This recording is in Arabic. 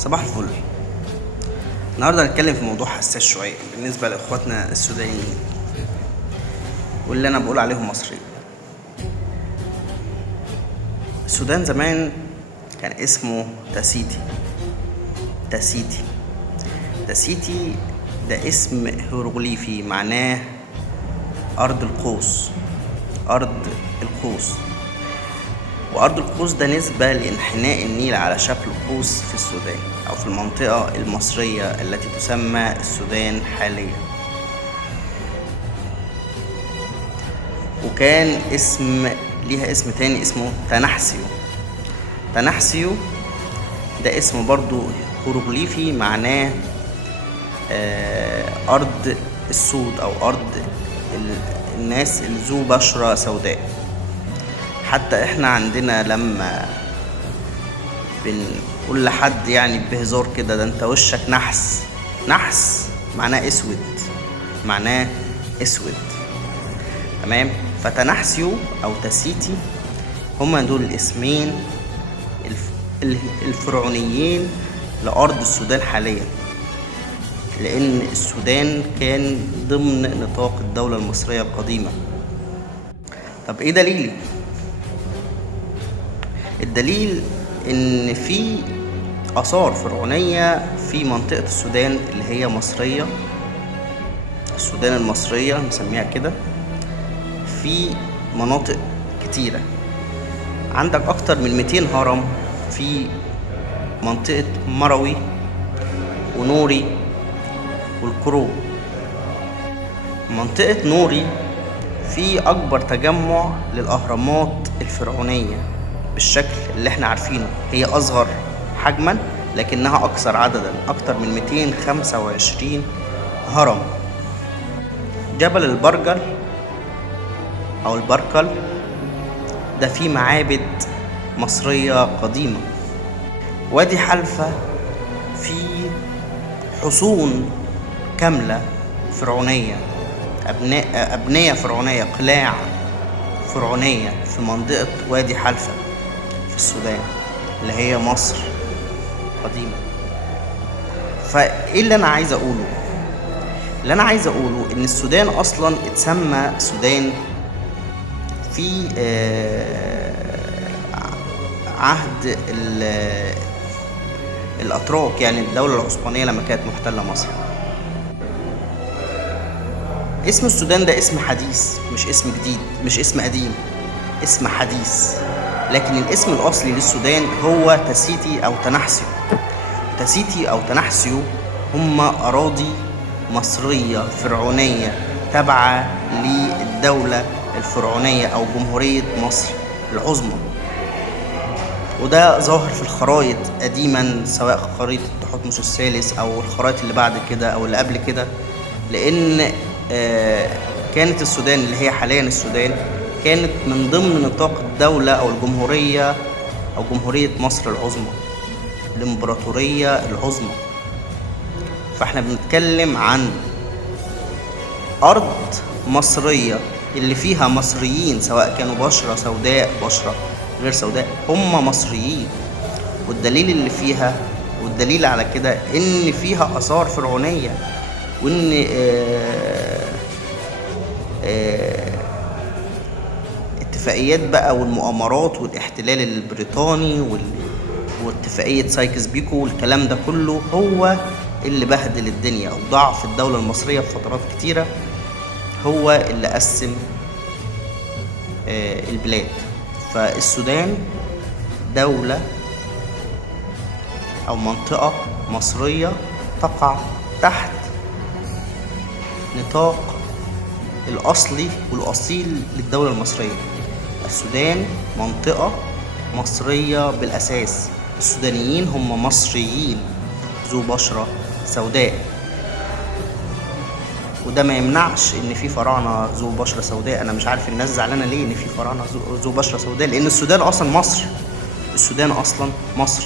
صباح الفل. النهارده هنتكلم في موضوع حساس شويه بالنسبه لاخواتنا السودانيين واللي انا بقول عليهم مصريين. السودان زمان كان اسمه تاسيتي. تاسيتي ده اسم هيروغليفي معناه ارض القوس. وأرض القوس ده نسبة لانحناء النيل على شكل قوس في السودان أو في المنطقة المصرية التي تسمى السودان حاليا. وكان ليها اسم تاني اسمه تنحسيو. ده اسم برضو هيروغليفي معناه أرض السود أو أرض الناس اللي ذو بشرة سوداء. حتى احنا عندنا لما بنقول لحد يعني بهزار كده ده انت وشك نحس معناه اسود. تمام. فتنحسيو او تاسيتي هما دول الاسمين الفرعونيين لأرض السودان حاليا، لأن السودان كان ضمن نطاق الدولة المصرية القديمة. طب ايه دليلي؟ الدليل ان في آثار فرعونية في منطقة السودان اللي هي مصرية، السودان المصرية نسميها كده، في مناطق كتيرة. عندك أكتر من 200 هرم في منطقة مروي ونوري والكرو. منطقة نوري في أكبر تجمع للأهرامات الفرعونية بالشكل اللي احنا عارفينه. هي أصغر حجما لكنها أكثر عددا، أكتر من 225 هرم. جبل البرجل أو البركل ده فيه معابد مصرية قديمة. وادي حلفة فيه حصون كاملة فرعونية، أبنية فرعونية، قلاع فرعونية في منطقة وادي حلفة في السودان اللي هي مصر قديمة. فإيه اللي أنا عايز أقوله؟ إن السودان أصلا اتسمى سودان في عهد الأتراك، يعني الدولة العثمانية لما كانت محتلة مصر. اسم السودان ده اسم حديث، مش اسم جديد، مش اسم قديم، اسم حديث. لكن الاسم الأصلي للسودان هو تاسيتي أو تنحسيو هم أراضي مصرية فرعونية تابعة للدولة الفرعونية أو جمهورية مصر العظمى. وده ظاهر في الخرائط قديما، سواء خريطة تحتمس الثالث أو الخرائط اللي بعد كده أو اللي قبل كده، لأن كانت السودان اللي هي حاليا السودان كانت من ضمن نطاق الدولة أو الجمهورية أو جمهورية مصر العظمى، الإمبراطورية العظمى. فاحنا بنتكلم عن أرض مصرية اللي فيها مصريين، سواء كانوا بشرة سوداء بشرة غير سوداء، هم مصريين. والدليل على كده إن فيها آثار فرعونية، وإن اتفاقيات بقى والمؤامرات والاحتلال البريطاني واتفاقية سايكس بيكو والكلام ده كله هو اللي بهدل الدنيا وضعف الدولة المصرية في فترات كتيرة، هو اللي قسم البلاد. فالسودان دولة أو منطقة مصرية تقع تحت نطاق الأصلي والأصيل للدولة المصرية. السودان منطقة مصرية بالأساس، السودانيين هم مصريين ذو بشرة سوداء. وده ما يمنعش ان في فراعنة ذو بشرة سوداء. انا مش عارف الناس زعلانة ليه ان في فراعنة ذو بشرة سوداء، لان السودان اصلا مصر.